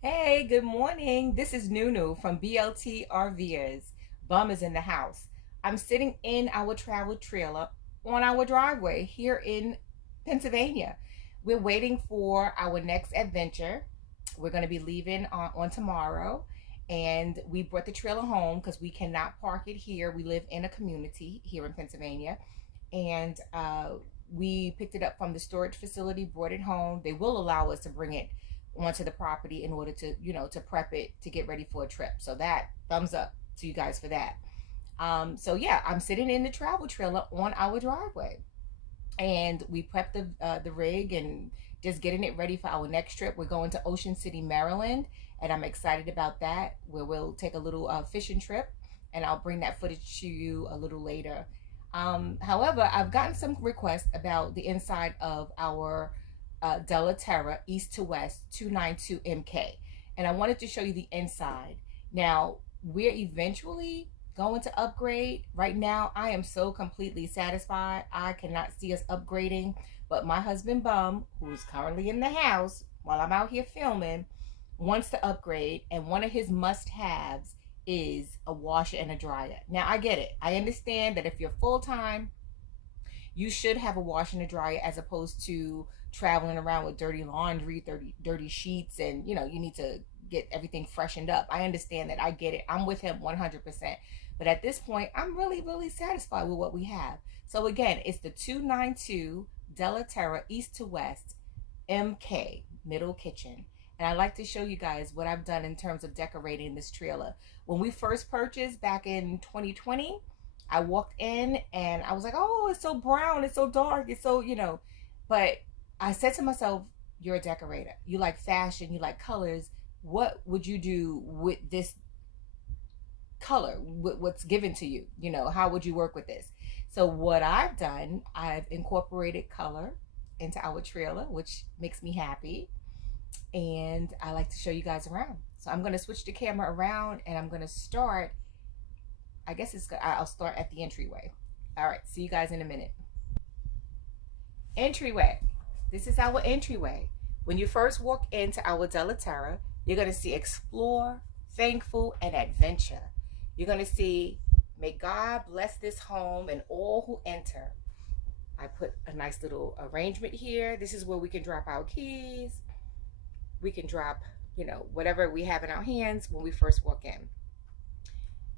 Hey, good morning. This is Nunu from BLT Rv'ers. Bum is in the house. I'm sitting in our travel trailer on our driveway here in Pennsylvania. We're waiting for our next adventure. We're going to be leaving on tomorrow, and we brought the trailer home because we cannot park it here. We live in a community here in Pennsylvania, and we picked it up from the storage facility, brought it home. They will allow us to bring it onto the property in order to to prep it to get ready for a trip. So that thumbs up to you guys for that. So yeah, I'm sitting in the travel trailer on our driveway, and we prepped the rig and just getting it ready for our next trip. We're going to Ocean City, Maryland, and I'm excited about that. Where we'll take a little fishing trip, and I'll bring that footage to you a little later. However, I've gotten some requests about the inside of our Della Terra East to West 292 MK, and I wanted to show you the inside. Now, we're eventually going to upgrade. Right now, I am so completely satisfied. I cannot see us upgrading, but my husband Bum, who's currently in the house while I'm out here filming, wants to upgrade, and one of his must-haves is a washer and a dryer. Now, I get it. I understand that if you're full-time, you should have a washer and a dryer as opposed to traveling around with dirty laundry, dirty sheets, and you need to get everything freshened up. I understand that. I get it. I'm with him 100%. But at this point, I'm really, really satisfied with what we have. So again, it's the 292 Della Terra East to West MK Middle Kitchen. And I'd like to show you guys what I've done in terms of decorating this trailer. When we first purchased back in 2020, I walked in and I was like, oh, it's so brown, it's so dark, it's so, But I said to myself, you're a decorator. You like fashion, you like colors. What would you do with this color, what's given to you? How would you work with this? So, what I've done, I've incorporated color into our trailer, which makes me happy. And I like to show you guys around. So, I'm going to switch the camera around and I'm going to start. I guess I'll start at the entryway. All right, see you guys in a minute. Entryway. This is our entryway. When you first walk into our Della Terra, you're going to see explore, thankful, and adventure. You're going to see, may God bless this home and all who enter. I put a nice little arrangement here. This is where we can drop our keys. We can drop, whatever we have in our hands when we first walk in.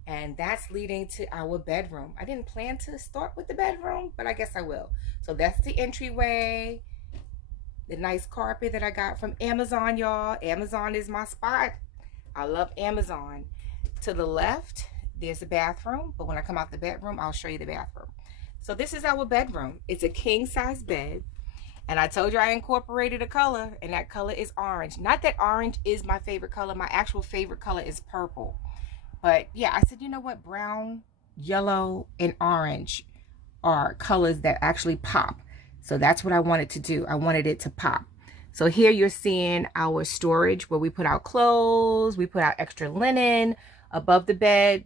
And that's leading to our bedroom. I didn't plan to start with the bedroom, but I guess I will. So that's the entryway. The nice carpet that I got from Amazon, y'all. Amazon is my spot. I love Amazon. To the left, there's the bathroom. But when I come out the bedroom, I'll show you the bathroom. So this is our bedroom. It's a king size bed. And I told you I incorporated a color, and that color is orange. Not that orange is my favorite color. My actual favorite color is purple. But yeah, I said, you know what? Brown, yellow, and orange are colors that actually pop. So that's what I wanted to do. I wanted it to pop. So here you're seeing our storage where we put out clothes, we put out extra linen above the bed.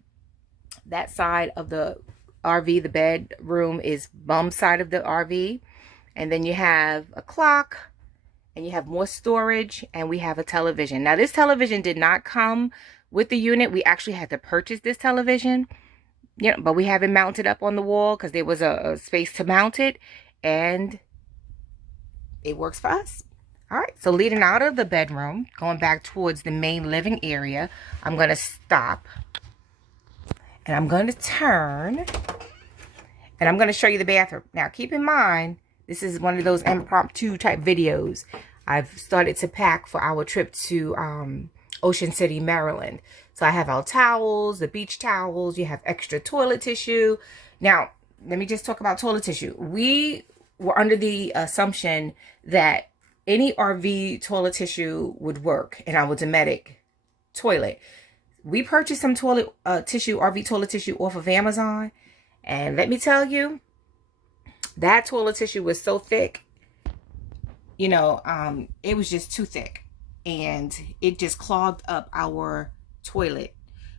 That side of the RV, the bedroom, is Bum's side of the RV. And then you have a clock, and you have more storage, and we have a television. Now, this television did not come with the unit. We actually had to purchase this television. Yeah, but we have it mounted up on the wall because there was a space to mount it, and it works for us. All right, so leading out of the bedroom, going back towards the main living area, I'm going to stop, and I'm going to turn, and I'm going to show you the bathroom. Now, keep in mind, this is one of those impromptu type videos. I've started to pack for our trip to Ocean City, Maryland. So I have our towels, the beach towels. You have extra toilet tissue. Now, let me just talk about toilet tissue. We were under the assumption that any RV toilet tissue would work in our Dometic toilet. We purchased some toilet tissue, RV toilet tissue off of Amazon. And let me tell you, that toilet tissue was so thick, it was just too thick. And it just clogged up our toilet.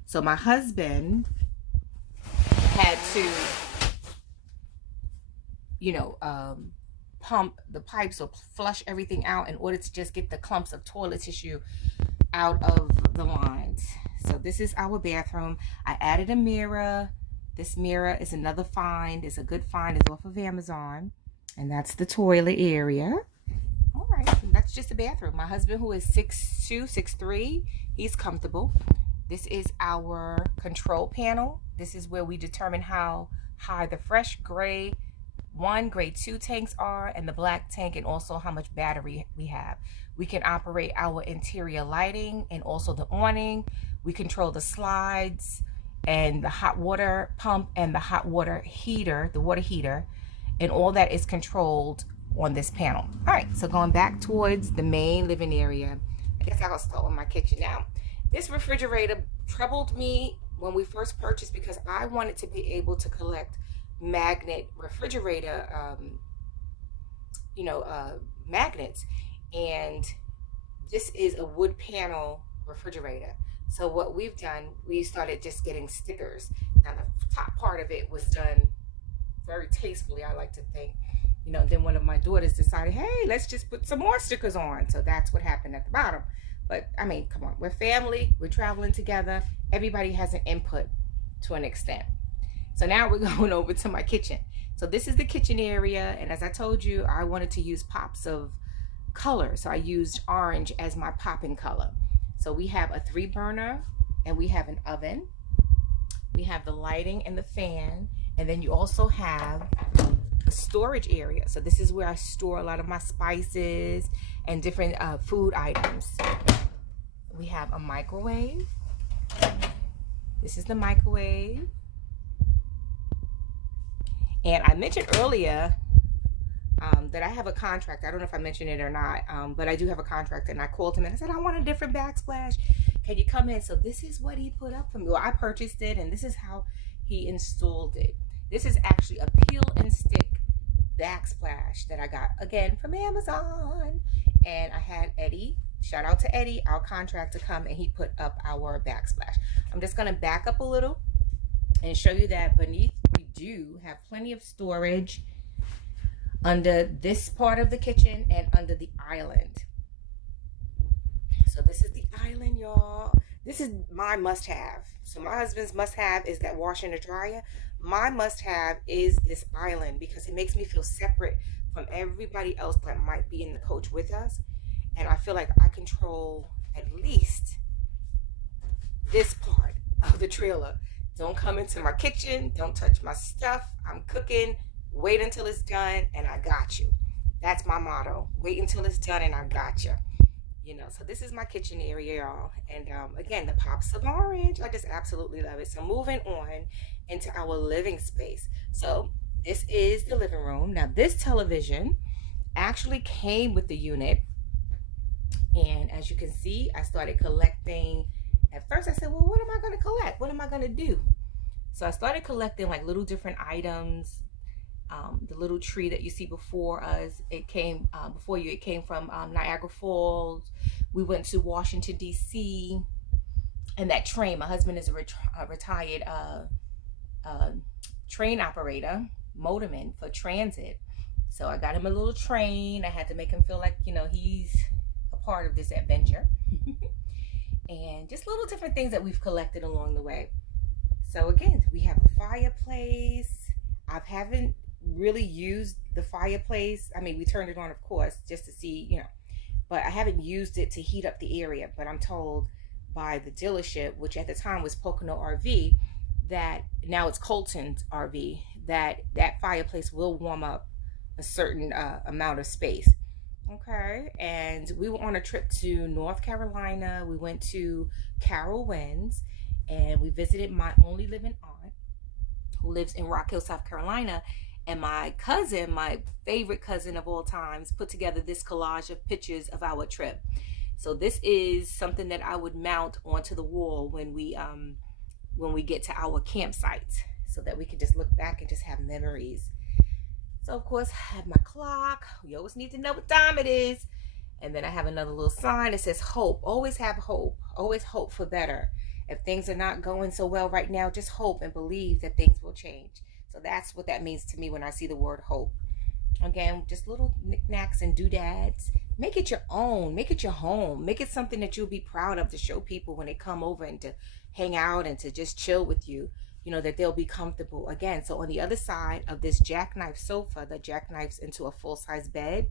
So my husband had to, pump the pipes or flush everything out in order to just get the clumps of toilet tissue out of the lines. So this is our bathroom. I added a mirror. This mirror is another find. It's a good find. It's off of Amazon. And that's the toilet area. All right, that's just the bathroom. My husband, who is 6'2", 6'3", he's comfortable. This is our control panel. This is where we determine how high the fresh grade 1, grade 2 tanks are, and the black tank, and also how much battery we have. We can operate our interior lighting and also the awning. We control the slides and the hot water pump and the hot water heater, the water heater, and all that is controlled on this panel. All right, so going back towards the main living area, I guess I'll start with my kitchen now. This refrigerator troubled me when we first purchased because I wanted to be able to collect magnet refrigerator magnets, and this is a wood panel refrigerator. So what we've done, we started just getting stickers. Now the top part of it was done very tastefully, I like to think. Then one of my daughters decided, hey, let's just put some more stickers on. So that's what happened at the bottom. But I mean, come on, we're family, we're traveling together, everybody has an input to an extent. So now we're going over to my kitchen. So this is the kitchen area, and as I told you, I wanted to use pops of color. So I used orange as my popping color. So we have a 3-burner, and we have an oven. We have the lighting and the fan, and then you also have a storage area. So this is where I store a lot of my spices and different food items. We have a microwave. This is the microwave. And I mentioned earlier that I have a contract. I don't know if I mentioned it or not, but I do have a contract, and I called him and I said, I want a different backsplash. Can you come in? So this is what he put up for me. Well, I purchased it, and this is how he installed it. This is actually a peel and stick backsplash that I got, again, from Amazon. And I had Eddie, shout out to Eddie, our contractor, come, and he put up our backsplash. I'm just going to back up a little and show you that beneath we do have plenty of storage under this part of the kitchen and under the island. So this is the island, y'all. This is my must-have. So my husband's must-have is that washer and the dryer. My must-have is this island because it makes me feel separate from everybody else that might be in the coach with us. And I feel like I control at least this part of the trailer. Don't come into my kitchen. Don't touch my stuff. I'm cooking. Wait until it's done and I got you. That's my motto. Wait until it's done and I got you. So this is my kitchen area, y'all. And again, the pops of orange. I just absolutely love it. So moving on into our living space. So this is the living room. Now this television actually came with the unit. And as you can see, I started collecting. At first I said, well, what am I going to collect? What am I going to do? So I started collecting like little different items. The little tree that you see before us, it came before you. It came from Niagara Falls. We went to Washington, D.C. And that train, my husband is a retired train operator, motorman for transit. So I got him a little train. I had to make him feel like, he's a part of this adventure. And just little different things that we've collected along the way. So again, we have a fireplace. I haven't really used the fireplace. I mean, we turned it on, of course, just to see, but I haven't used it to heat up the area. But I'm told by the dealership, which at the time was Pocono RV, that now it's Colton's RV, that fireplace will warm up a certain amount of space. Okay, and we were on a trip to North Carolina. We went to Carol Wynn's, and we visited my only living aunt, who lives in Rock Hill, South Carolina. And my cousin, my favorite cousin of all times, put together this collage of pictures of our trip. So this is something that I would mount onto the wall when we get to our campsites, so that we can just look back and just have memories. So of course I have my clock. We always need to know what time it is. And then I have another little sign that says hope. Always have hope. Always hope for better. If things are not going so well right now, just hope and believe that things will change. So that's what that means to me when I see the word hope. Again, just little knickknacks and doodads make it your own, make it your home, make it something that you'll be proud of to show people when they come over and to hang out and to just chill with you, you know, that they'll be comfortable. Again, so on the other side of this jackknife sofa, the jackknifes into a full-size bed,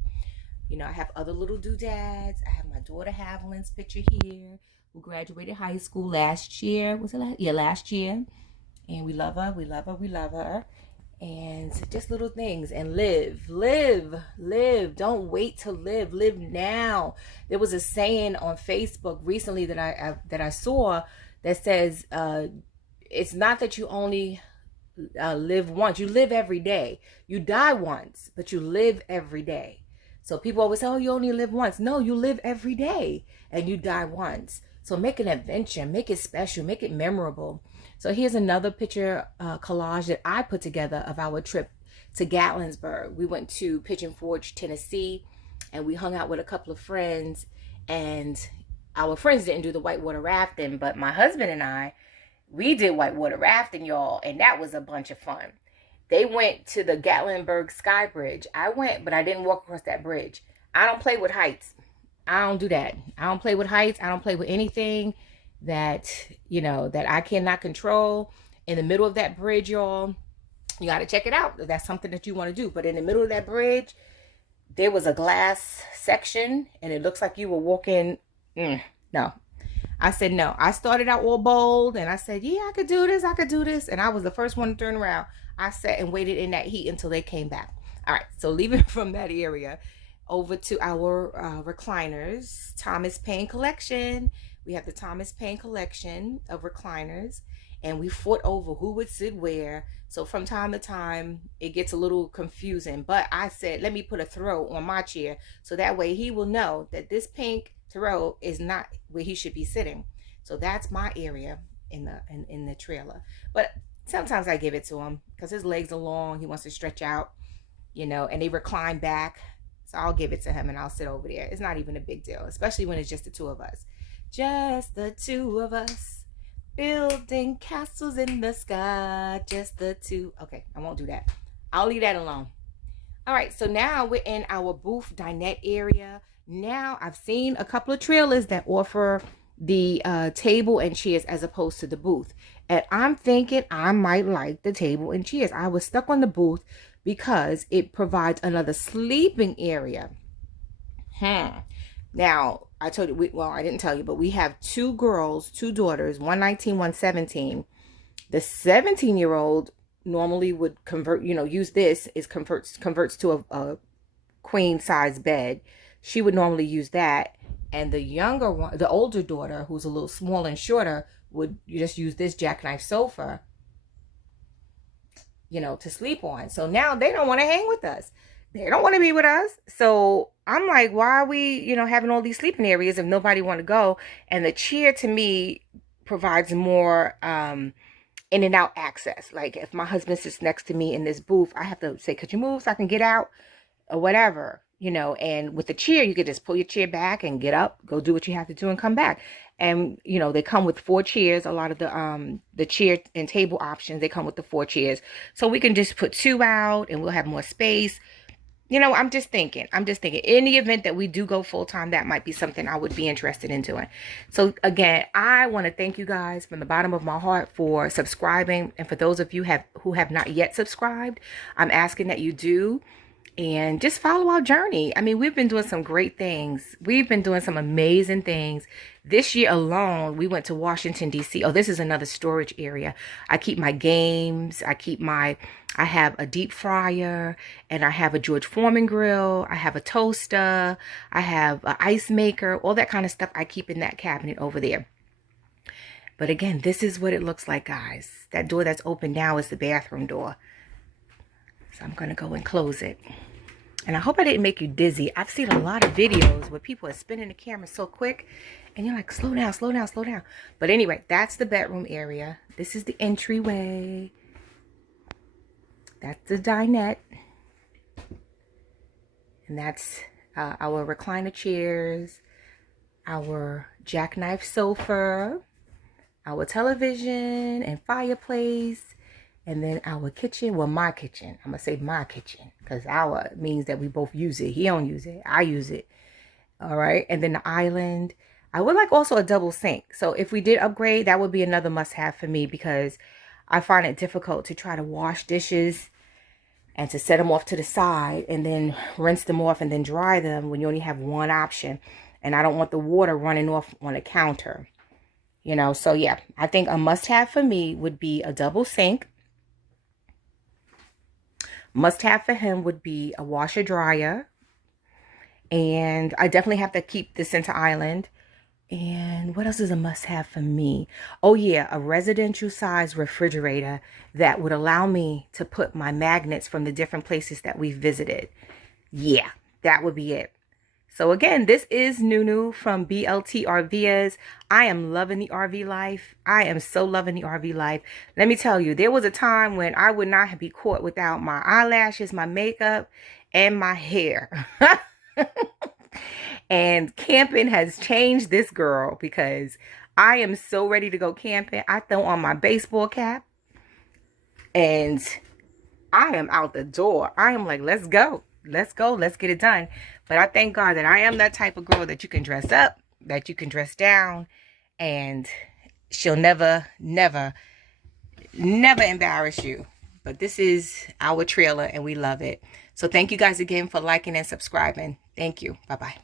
you know, I have other little doodads. I have my daughter Haviland's picture here, who graduated high school last year. Was it last? Yeah, last year. And we love her, we love her, we love her. And just little things. And live. Don't wait to live now. There was a saying on Facebook recently that I saw that says, it's not that you only live once. You live every day. You die once, but you live every day. So people always say, oh, you only live once. No, you live every day and you die once. So make an adventure, make it special, make it memorable. So here's another picture collage that I put together of our trip to Gatlinburg. We went to Pigeon Forge, Tennessee, and we hung out with a couple of friends. And our friends didn't do the whitewater rafting, but my husband and I, we did whitewater rafting, y'all, and that was a bunch of fun. They went to the Gatlinburg Sky Bridge. I went, but I didn't walk across that bridge. I don't play with heights. I don't do that. I don't play with heights. I don't play with anything that, you know, that I cannot control. In the middle of that bridge, y'all, you got to check it out. If that's something that you want to do. But in the middle of that bridge, there was a glass section, and it looks like you were walking. No. I said no. I started out all bold, and I said, yeah, I could do this. I could do this. And I was the first one to turn around. I sat and waited in that heat until they came back. All right. So leaving from that area over to our recliners, Thomas Paine collection. We have the Thomas Paine collection of recliners, and we fought over who would sit where. So from time to time, it gets a little confusing. But I said, let me put a throw on my chair so that way he will know that this pink throw is not where he should be sitting. So that's my area in the trailer. But sometimes I give it to him because his legs are long. He wants to stretch out, you know, and they recline back. So I'll give it to him and I'll sit over there. It's not even a big deal, especially when it's just the two of us. Just the two of us building castles in the sky. Just the two. Okay, I won't do that. I'll leave that alone. All right, so now we're in our booth dinette area. Now I've seen a couple of trailers that offer the table and chairs as opposed to the booth. And I'm thinking I might like the table and chairs. I was stuck on the booth because it provides another sleeping area. Now, I told you, well, I didn't tell you, but we have two girls, two daughters, one 19, one 17. The 17-year-old normally would convert, you know, use this, is converts to a queen size bed. She would normally use that. And the younger one, the older daughter, who's a little smaller and shorter, would just use this jackknife sofa, you know, to sleep on. So now they don't want to hang with us. They don't want to be with us. So I'm like, why are we, you know, having all these sleeping areas if nobody want to go? And the chair to me provides more in and out access. Like if my husband sits next to me in this booth, I have to say, could you move so I can get out or whatever, you know? And with the chair, you could just pull your chair back and get up, go do what you have to do and come back. And, you know, they come with 4 chairs. A lot of the chair and table options, they come with the 4 chairs. So we can just put 2 out and we'll have more space. You know, I'm just thinking, in the event that we do go full time, that might be something I would be interested in doing. So again, I want to thank you guys from the bottom of my heart for subscribing. And for those of you who have not yet subscribed, I'm asking that you do. And just follow our journey. I mean, we've been doing some great things. We've been doing some amazing things. This year alone, we went to Washington, D.C. Oh, this is another storage area. I keep my games. I have a deep fryer, and I have a George Foreman grill. I have a toaster. I have an ice maker. All that kind of stuff I keep in that cabinet over there. But again, this is what it looks like, guys. That door that's open now is the bathroom door. So I'm going to go and close it. And I hope I didn't make you dizzy. I've seen a lot of videos where people are spinning the camera so quick. And you're like, slow down, slow down, slow down. But anyway, that's the bedroom area. This is the entryway. That's the dinette. And that's our recliner chairs. Our jackknife sofa. Our television and fireplace. And then our kitchen, well, my kitchen. I'm going to say my kitchen because our means that we both use it. He don't use it. I use it. All right. And then the island. I would like also a double sink. So if we did upgrade, that would be another must-have for me, because I find it difficult to try to wash dishes and to set them off to the side and then rinse them off and then dry them when you only have one option. And I don't want the water running off on the counter, you know. So yeah, I think a must-have for me would be a double sink. Must-have for him would be a washer dryer. And I definitely have to keep the center island. And what else is a must-have for me? Oh yeah, a residential size refrigerator that would allow me to put my magnets from the different places that we've visited. Yeah, that would be it. So again, this is Nunu from BLT Rv'ers. I am loving the RV life. I am so loving the RV life. Let me tell you, there was a time when I would not be caught without my eyelashes, my makeup, and my hair. And camping has changed this girl, because I am so ready to go camping. I throw on my baseball cap and I am out the door. I am like, let's go. Let's go. Let's get it done. But I thank God that I am that type of girl that you can dress up, that you can dress down, and she'll never, never, never embarrass you. But this is our trailer and we love it. So thank you guys again for liking and subscribing. Thank you. Bye-bye.